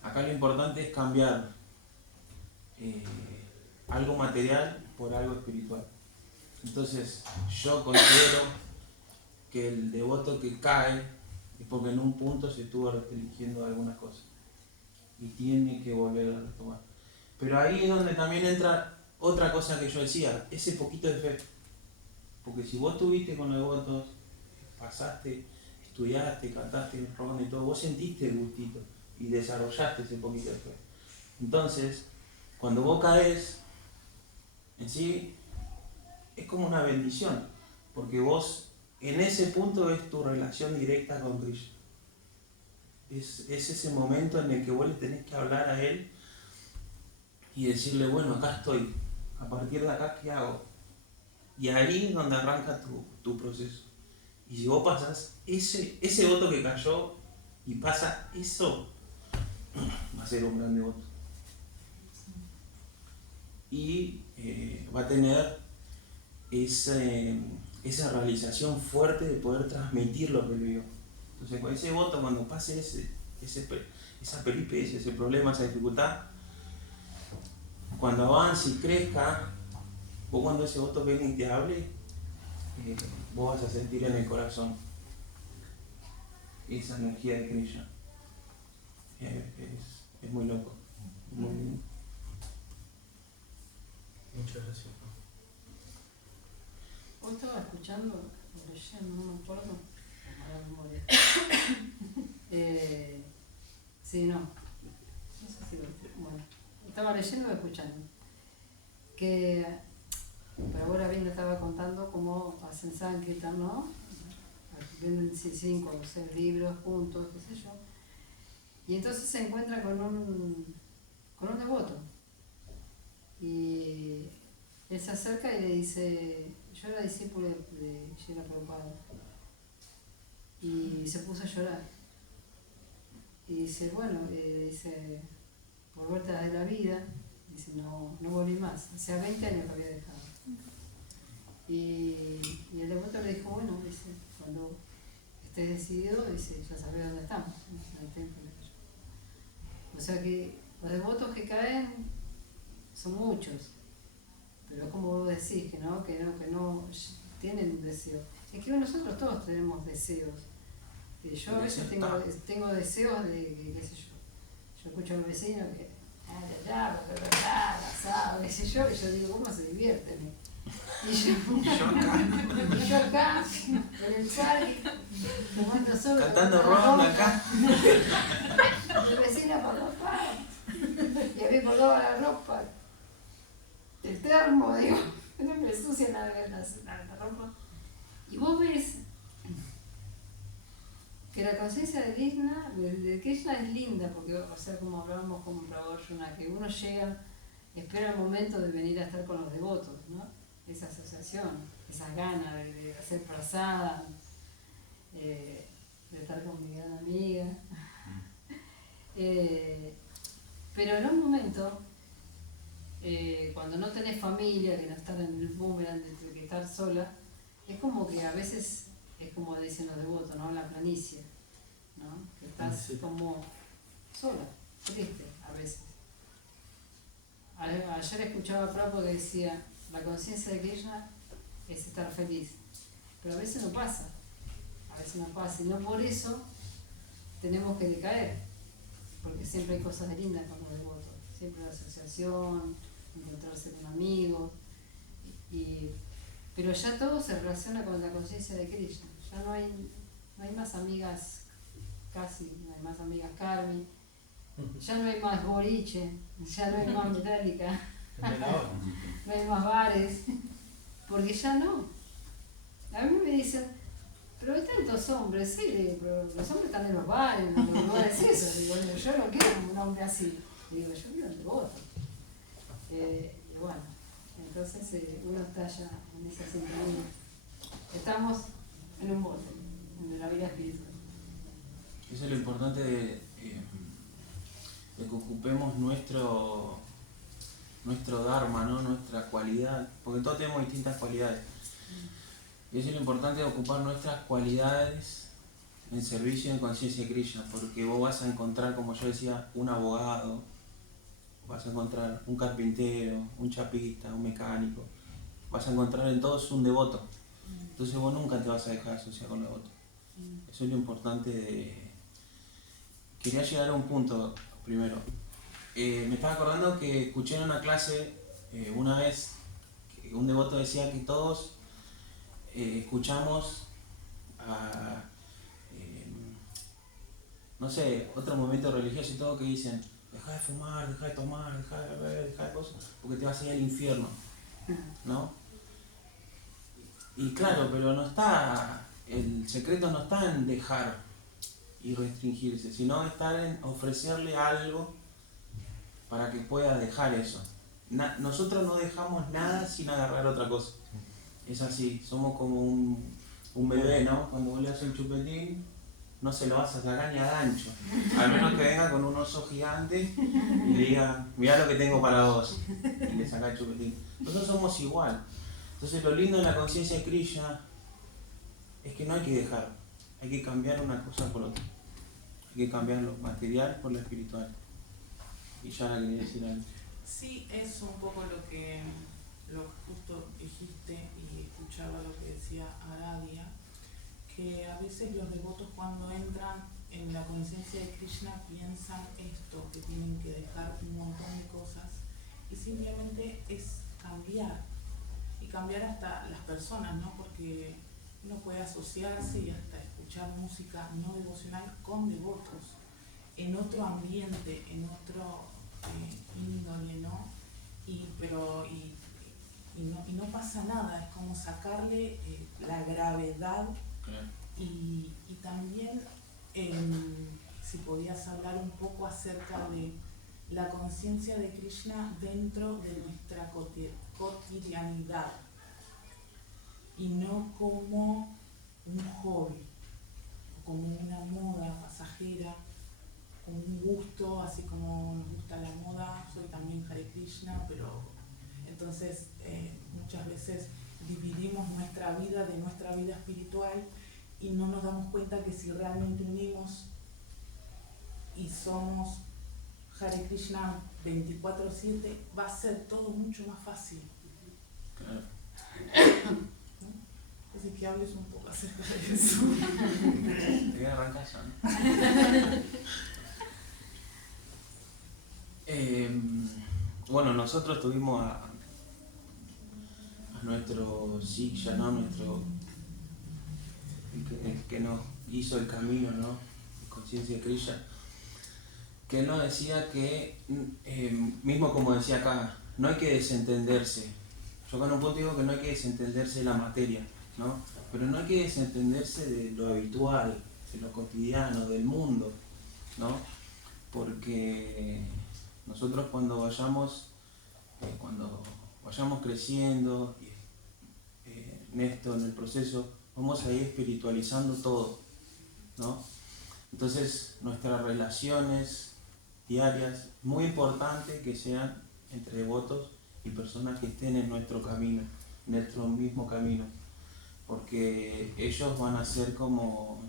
acá lo importante es cambiar algo material por algo espiritual. Entonces, yo considero que el devoto que cae es porque en un punto se estuvo restringiendo algunas cosas. y tiene que volver a retomar. Pero ahí es donde también entra otra cosa que yo decía, ese poquito de fe. Porque si vos estuviste con los devotos, pasaste, estudiaste, cantaste el ron y todo, vos sentiste el gustito y desarrollaste ese poquito de fe. Entonces, cuando vos caes, en sí, es como una bendición, porque vos en ese punto es tu relación directa con Krishna. Es ese momento en el que vos le tenés que hablar a Él y decirle, bueno, acá estoy, a partir de acá, ¿qué hago? Y ahí es donde arranca tu proceso. Y si vos pasás ese voto que cayó y pasa eso, va a ser un gran devoto. Y va a tener esa realización fuerte de poder transmitir lo que vivió. Entonces, con ese voto, cuando pase esa peripecia, ese problema, esa dificultad, cuando avance y crezca, vos cuando ese voto venga y te hable, vos vas a sentir en el corazón esa energía de Krishna. Es muy loco, muy lindo. Muchas gracias. Hoy estaba escuchando, o leyendo, no me acuerdo, mala memoria. Sí, no sé si lo bueno, estaba leyendo o escuchando. Que, pero ahora bien le estaba contando cómo hacen Sankirtan, ¿no? Venden 5 o 6 libros juntos, qué sé yo. Y entonces se encuentra con un devoto. Y él se acerca y le dice, yo era discípulo de Srila Prabhupada. Y se puso a llorar. Y dice, bueno, dice, por vueltas de la vida, dice, no volví más. Hacía 20 años que había dejado. Y el devoto le dijo, bueno, dice, cuando estés decidido, dice, ya sabés dónde estamos, en el templo. O sea que los devotos que caen son muchos, pero como vos decís, que no tienen un deseo. Es que nosotros todos tenemos deseos. Yo a veces tengo deseos de, qué sé yo escucho a mi vecino que, qué sé yo, y yo digo, ¿cómo se divierten? Y yo acá, en el parque, tomando sol, cantando ron acá. Mi vecina papá, y había colgado la ropa, el termo, digo, no me ensucia la ropa. Y vos ves que la conciencia de Krishna es linda, porque, o sea, como hablábamos con Prabhu Arjuna, que uno llega, espera el momento de venir a estar con los devotos, ¿no? Esa asociación, esas ganas de hacer prasada, de estar con mi gran amiga. Pero en un momento, cuando no tenés familia, que no estar en el boomerang, que estar sola, es como que a veces, es como dicen los devotos, ¿no? La planicie, ¿no? Que estás como sola, triste a veces. Ayer escuchaba a Prabhupada que decía, la conciencia de Krishna es estar feliz, pero a veces no pasa, y no por eso tenemos que decaer, porque siempre hay cosas lindas con los devotos, siempre la asociación, encontrarse con amigos, pero ya todo se relaciona con la conciencia de Krishna, ya no hay más amigas, casi no hay más amigas Carmi, ya no hay más boliche, ya no hay más metálica, no hay más bares, porque ya no. A mí me dicen, pero hay tantos hombres, sí, pero los hombres están en los bares, en los lugares eso, digo, yo no quiero un hombre así, digo, yo quiero un devoto. Y bueno, entonces uno está ya en esa sintonía. Estamos en un bote, en la vida espiritual. Eso es lo importante de que ocupemos nuestro dharma, ¿no? Nuestra cualidad, porque todos tenemos distintas cualidades. Y eso es lo importante de ocupar nuestras cualidades en servicio y en conciencia de Krishna, porque vos vas a encontrar, como yo decía, un abogado, vas a encontrar un carpintero, un chapista, un mecánico, vas a encontrar en todos un devoto. Entonces vos nunca te vas a dejar asociar con devoto. Eso es lo importante de... Quería llegar a un punto, primero. Me estaba acordando que escuché en una clase una vez que un devoto decía que todos escuchamos a, no sé, otro movimiento religioso y todo que dicen, deja de fumar, deja de tomar, deja de beber, deja de cosas, porque te vas a ir al infierno, ¿no? Y claro, pero no está, el secreto no está en dejar y restringirse, sino está en ofrecerle algo para que pueda dejar eso. Nosotros no dejamos nada sin agarrar otra cosa. Es así, somos como un bebé, ¿no? Cuando vos le das un chupetín, no se lo vas a sacar ni a gancho. Al menos que venga con un oso gigante y le diga, mirá lo que tengo para vos. Y le saca el chupetín. Nosotros somos igual. Entonces lo lindo de la conciencia de Krishna es que no hay que dejar, hay que cambiar una cosa por otra. Hay que cambiar lo material por lo espiritual. Y ya la quería decir algo. Sí, es un poco lo que justo dijiste y escuchaba lo que decía Aradia, que a veces los devotos cuando entran en la conciencia de Krishna piensan esto, que tienen que dejar un montón de cosas y simplemente es cambiar, y cambiar hasta las personas, ¿no? Porque uno puede asociarse y hasta escuchar música no devocional con devotos, en otro ambiente, en otro índole, ¿no? Y no pasa nada, es como sacarle la gravedad. Y también si podías hablar un poco acerca de la conciencia de Krishna dentro de nuestra cotidianidad y no como un hobby, como una moda pasajera, como un gusto, así como nos gusta la moda, soy también Hare Krishna, pero entonces muchas veces dividimos nuestra vida de nuestra vida espiritual y no nos damos cuenta que si realmente unimos y somos Hare Krishna 24/7, va a ser todo mucho más fácil. Claro. ¿No? Así que hables un poco acerca de eso. Te voy a arrancar ya, ¿no? Bueno, nosotros tuvimos a nuestro Siksha, ¿no? El que nos hizo el camino, ¿no? De conciencia de Krishna, que él nos decía que, mismo como decía acá, no hay que desentenderse. Yo con un punto digo que no hay que desentenderse de la materia, ¿no? Pero no hay que desentenderse de lo habitual, de lo cotidiano, del mundo, ¿no? Porque nosotros cuando vayamos creciendo en esto, en el proceso, vamos a ir espiritualizando todo, ¿no? Entonces nuestras relaciones diarias, muy importante que sean entre devotos y personas que estén en nuestro camino, nuestro mismo camino, porque ellos van a ser como,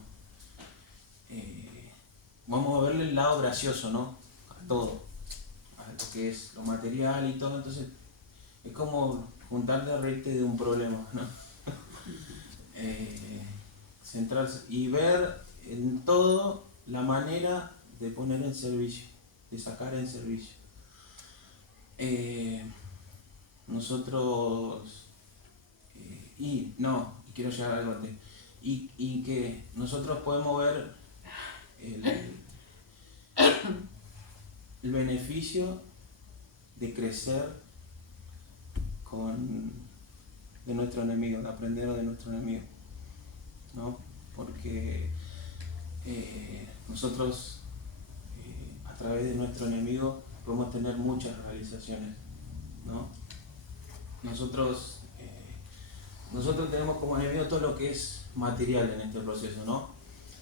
vamos a verle el lado gracioso, ¿no? A todo, a lo que es lo material y todo, entonces es como juntarte a reírte de un problema, ¿no? Centrarse y ver en todo la manera de poner en servicio, de sacar en servicio. Nosotros, y quiero llegar a algo antes, y que nosotros podemos ver el beneficio de crecer de nuestro enemigo, de aprender de nuestro enemigo, ¿no? Porque nosotros a través de nuestro enemigo podemos tener muchas realizaciones, ¿no? Nosotros tenemos como enemigo todo lo que es material en este proceso, ¿no?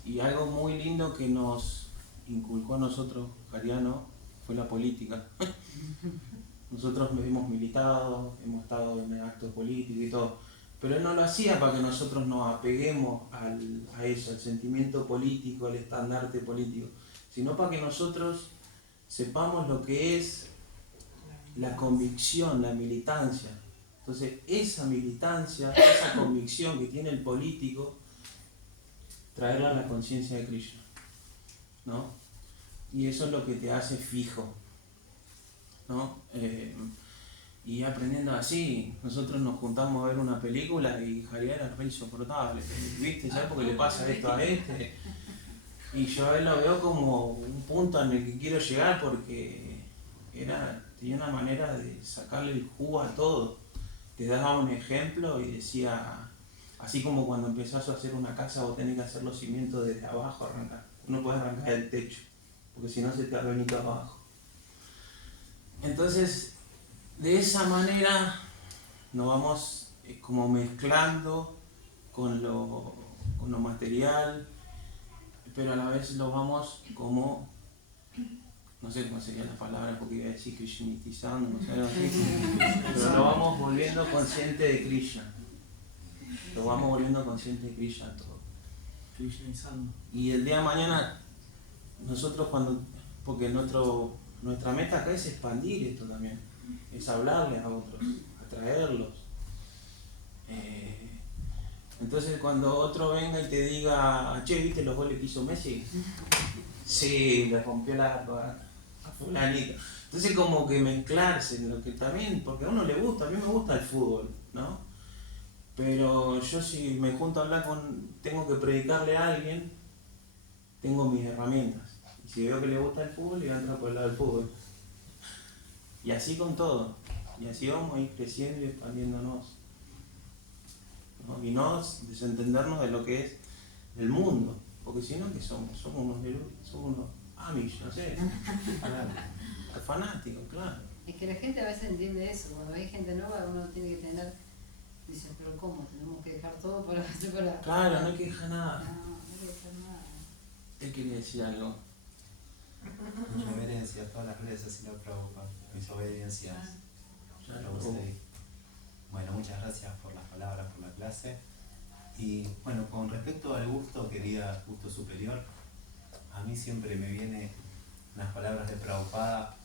Y algo muy lindo que nos inculcó a nosotros, Jariano, fue la política. Nosotros hemos militado, hemos estado en actos políticos y todo, pero él no lo hacía para que nosotros nos apeguemos a eso, al sentimiento político, al estandarte político, sino para que nosotros sepamos lo que es la convicción, la militancia. Entonces, esa militancia, esa convicción que tiene el político, traerla a la conciencia de Krishna, ¿no? y eso es lo que te hace fijo, ¿no? Y aprendiendo así, nosotros nos juntamos a ver una película y Javier era re insoportable, ¿viste? ¿Sabes por qué le pasa esto a este? Y yo a él lo veo como un punto en el que quiero llegar porque tenía una manera de sacarle el jugo a todo. Te daba un ejemplo y decía, así como cuando empezás a hacer una casa vos tenés que hacer los cimientos desde abajo, arrancar. No puedes arrancar el techo, porque si no se te va a venir todo abajo. Entonces, de esa manera nos vamos como mezclando con lo material, pero a la vez lo vamos como, no sé cómo sería la palabra porque iba a decir krishnitizando, no sé, algo así, pero lo vamos volviendo consciente de Krishna. Lo vamos volviendo consciente de Krishna todo. Krishnizando. Y el día de mañana, nosotros porque nuestra meta acá es expandir esto también, es hablarles a otros, atraerlos. Entonces cuando otro venga y te diga, che, ¿viste los goles que hizo Messi? Sí, le rompió la a fulanito. Entonces como que mezclarse en lo que también, porque a uno le gusta, a mí me gusta el fútbol, ¿no? Pero yo si me junto a hablar tengo que predicarle a alguien, tengo mis herramientas. Y si veo que le gusta el fútbol, le voy a entrar por el lado del fútbol. Y así con todo. Y así vamos a ir creciendo y expandiéndonos, ¿no? Y no desentendernos de lo que es el mundo. Porque si no, ¿qué somos? Somos unos Amish, no sé. Fanáticos, claro. Es que la gente a veces entiende eso. Cuando hay gente nueva, uno tiene que tener. Dice, pero ¿cómo? Tenemos que dejar todo para hacer para. Claro, no hay que dejar nada. No hay que dejar nada. Él quería decir algo. Mis reverencias, todas las redes así lo Prabhupada. Mis obediencias. Ya Lo puse ahí. Bueno, muchas gracias por las palabras, por la clase. Y bueno, con respecto al gusto, gusto superior, a mí siempre me vienen unas palabras de Prabhupada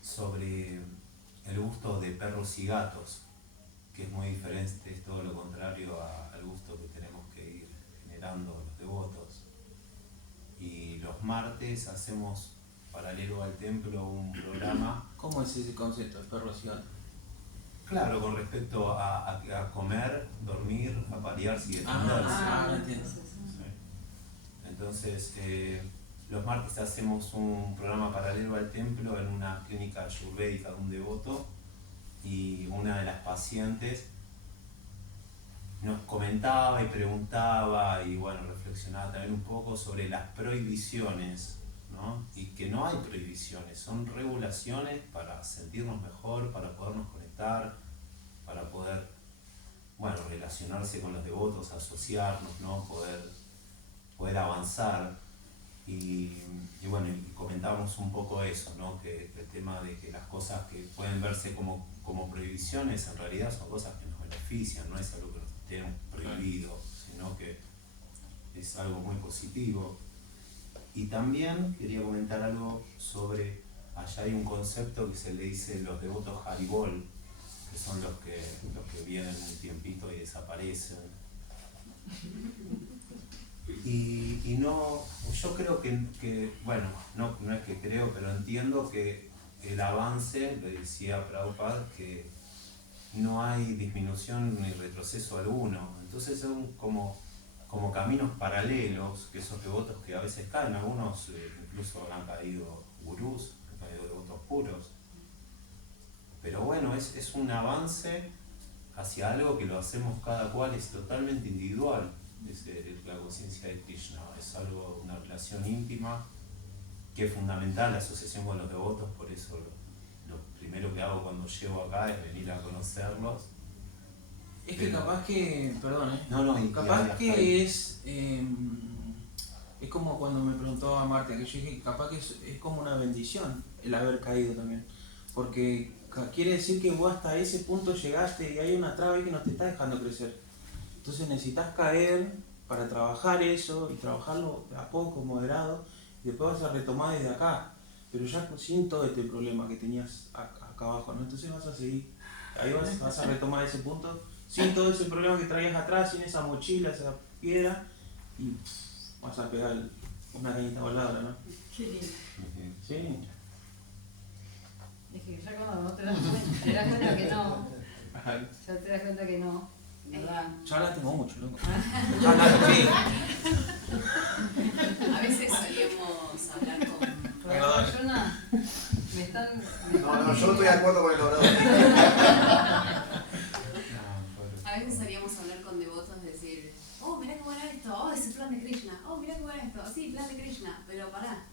sobre el gusto de perros y gatos, que es muy diferente, es todo lo contrario al gusto que tenemos que ir generando los devotos. Y los martes hacemos, paralelo al templo, un programa. ¿Cómo es ese concepto de perros y gatos? Claro, con respecto a comer, dormir, aparearse y defenderse. Entiendo. Sí. Entonces, los martes hacemos un programa paralelo al templo en una clínica ayurvédica de un devoto, y una de las pacientes nos comentaba y preguntaba y bueno, reflexionaba también un poco sobre las prohibiciones, ¿no? Y que no hay prohibiciones, son regulaciones para sentirnos mejor, para podernos conectar, para poder, bueno, relacionarse con los devotos, asociarnos, ¿no? Poder avanzar. Y bueno, y comentábamos un poco eso, ¿no? Que el tema de que las cosas que pueden verse como prohibiciones en realidad son cosas que nos benefician, no es algo que nos tenemos prohibido, sino que es algo muy positivo. Y también quería comentar algo sobre, allá hay un concepto que se le dice los devotos Haribol, que son los que vienen un tiempito y desaparecen. Y no, yo creo que bueno, no es que creo, pero entiendo que el avance, le decía Prabhupada, que no hay disminución ni retroceso alguno. Entonces son como caminos paralelos, que esos devotos que a veces caen, algunos incluso han caído gurús, han caído devotos puros. Pero bueno, es un avance hacia algo que lo hacemos cada cual, es totalmente individual, desde la conciencia de Krishna. Es algo, una relación íntima, que es fundamental la asociación con los devotos, por eso lo primero que hago cuando llego acá es venir a conocerlos. Es que capaz que, perdón, capaz y que es como cuando me preguntó a Marta, que yo dije, capaz que es como una bendición el haber caído también, porque quiere decir que vos hasta ese punto llegaste y hay una traba que no te está dejando crecer. Entonces necesitas caer para trabajar eso y trabajarlo de a poco, moderado, y después vas a retomar desde acá, pero ya sin todo este problema que tenías acá abajo, ¿no? Entonces vas a seguir, ahí vas a retomar ese punto, sin todo ese problema que traías atrás, sin esa mochila, esa piedra, y vas a pegar Una cañita voladora, ¿no? Qué lindo. Sí. Es que ya cuando no te das cuenta, te das cuenta que no. Ajá. Ya te das cuenta que no. ¿Verdad? Yo ahora tengo mucho, loco. Yo hablando, sí. A veces solíamos hablar con... Pero yo no. Me están. No, yo no estoy de acuerdo con el orador. A veces solíamos hablar con devotos, decir, oh, mirá qué bueno esto, oh, es el plan de Krishna, oh, mirá qué bueno esto, sí, plan de Krishna, pero pará,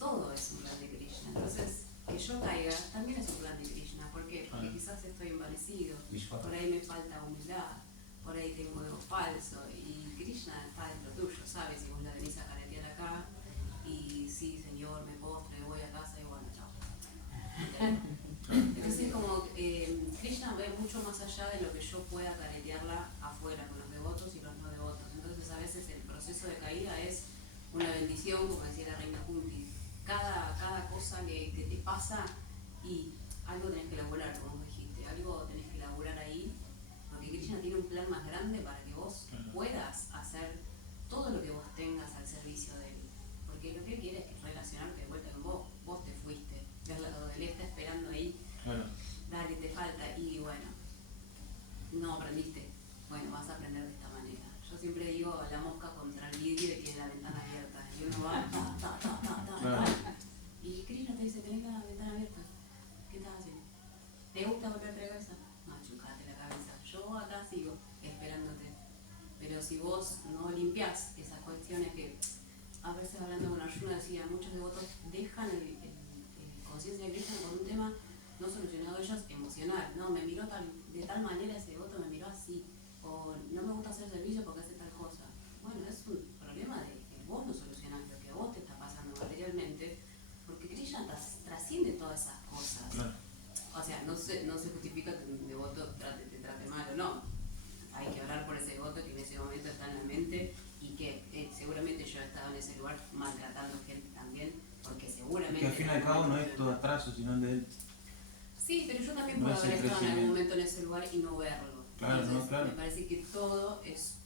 todo es un plan de Krishna. Entonces, que yo caiga también es un plan de Krishna. ¿Por qué? Porque quizás estoy envanecido, por ahí me falta humildad, por ahí tengo ego falso, y Krishna está dentro tuyo, ¿sabes? Si vos la venís a caretear acá, y sí, señor, me postre, voy a casa y bueno, chao. Entonces, como Krishna ve mucho más allá de lo que yo pueda caretearla afuera con los devotos y los no devotos. Entonces, a veces el proceso de caída es una bendición, como decía la reina Kunti. Cada cosa que te pasa y algo tenés que elaborar, como dijiste, algo tenés que elaborar ahí, porque Krishna tiene un plan más grande para que vos puedas hacer todo lo que vos tengas al servicio de él. Porque lo que él quiere es relacionarte de vuelta con vos. Vos te fuiste, del lado de él está esperando ahí. Claro. Dale, te falta, y bueno, no aprendiste, bueno, vas a aprender de esta manera. Yo siempre digo la mosca contra el vidrio y tiene la ventana abierta, y uno va, y Krishna te dice, tenés la ventana abierta, ¿qué estás haciendo? ¿Te gusta golpearte la cabeza? No, chucate la cabeza, yo acá sigo esperándote. Pero si vos no limpiás esas cuestiones que, a veces hablando con Arjuna decía, muchos devotos dejan el conciencia de Krishna por un tema no solucionado ellos emocional, no, me miró de tal manera ese devoto, me miró así, o no me gusta hacer servicio porque hace tal cosa. Bueno, es un problema de que vos no solucionás lo que a vos te está pasando materialmente, porque Krishna trasciende todas esas cosas. Claro. O sea, no se justifica que un devoto te trate mal o no. Hay que orar por ese devoto que en ese momento está en la mente y que seguramente yo he estado en ese lugar maltratando gente también, porque seguramente... Que al fin y al cabo no es tu atraso, sino el de él. Sí, pero yo también No puedo es haber el estado en algún crecimiento. momento en ese lugar y no verlo. Claro, Entonces, no, claro. me parece que todo es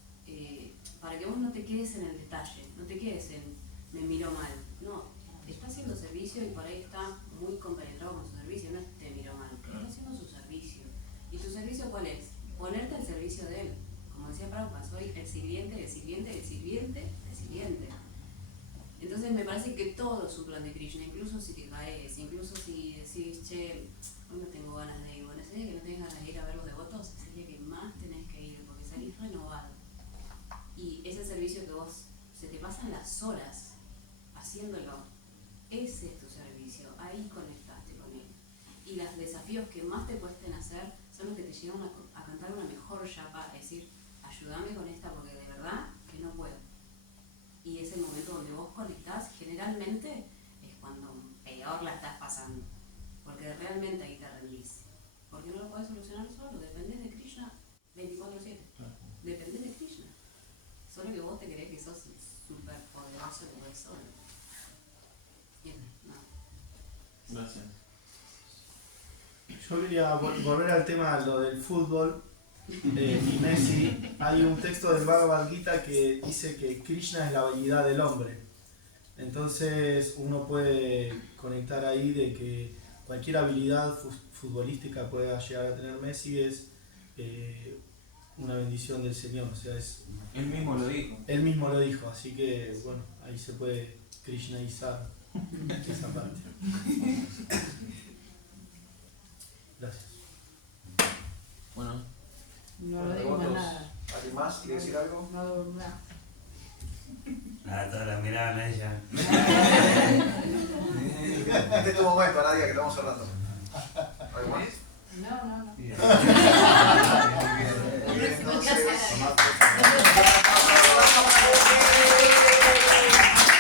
para que vos no te quedes en el detalle, no te quedes en me miró mal. No, está haciendo servicio y por ahí está muy compenetrado con su servicio, no es te miró mal, está haciendo su servicio. ¿Y tu servicio cuál es? Ponerte al servicio de él. Como decía Prabhupada, soy el sirviente, el sirviente, el sirviente, el sirviente. Entonces me parece que todo es un plan de Krishna, incluso si te caes, incluso si decís, che, hoy no tengo ganas de ir, bueno, ese día que no tengas ganas de ir a ver los devotos, es el día que más tenés que ir, porque salís renovado. Y ese servicio que vos, se te pasan las horas haciéndolo, ese es tu servicio, ahí conectaste con él. Y los desafíos que más te cuesten hacer son los que te llevan a cantar una mejor yapa, es decir, ayúdame con esta porque de verdad que no puedo. Y es el momento donde vos conectás, generalmente es cuando peor la estás pasando, porque realmente ahí te rendís. Porque no lo podés solucionar solo, dependés de Krishna 24/7. Dependés de Krishna. Solo que vos te crees que sos súper poderoso y podés solo. Bien, no. Gracias. Yo quería volver al tema lo del fútbol y Messi. Hay un texto del Bhagavad Gita que dice que Krishna es la habilidad del hombre. Entonces uno puede conectar ahí de que cualquier habilidad futbolística pueda llegar a tener Messi es una bendición del Señor. O sea, Él mismo lo dijo. él mismo lo dijo, así que bueno, ahí se puede krishnaizar esa parte. Gracias. Bueno, No lo digo más nada. ¿Alguien más quiere decir algo? No, nada. Ah, todas la miraban a ella. Este es tu momento, Nadia, que estamos cerrando. ¿Algo más? No.